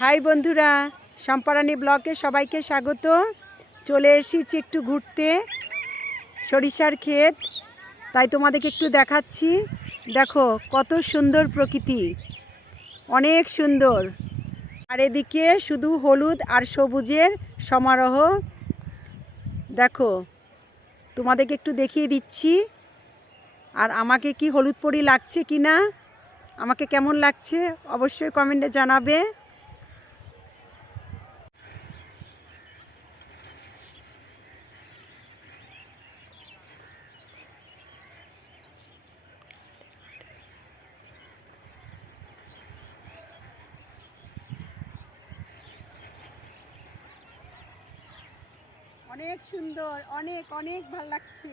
High বন্ধুরা, সম্পারানি ব্লকে সবাইকে স্বাগত। চলে এসেছি একটু ঘুরতে, সরিষার ক্ষেত। তাই তোমাদেরকে একটু দেখাচ্ছি। দেখো, কত সুন্দর প্রকৃতি। অনেক সুন্দর। আর এদিকে শুধু হলুদ আর সবুজের সমারোহ। দেখো, তোমাদেরকে একটু দেখিয়ে দিচ্ছি। আর আমাকে কি হলুদ পরি লাগছে কি না আমাকে কেমন লাগছে, অবশ্যই কমেন্টে জানাবে। অনেক সুন্দর অনেক অনেক ভালো লাগছে।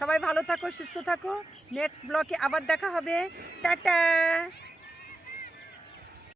সবাই ভালো থাকো সুস্থ থাকো। নেক্সট ব্লকে আবার দেখা হবে। টাটা!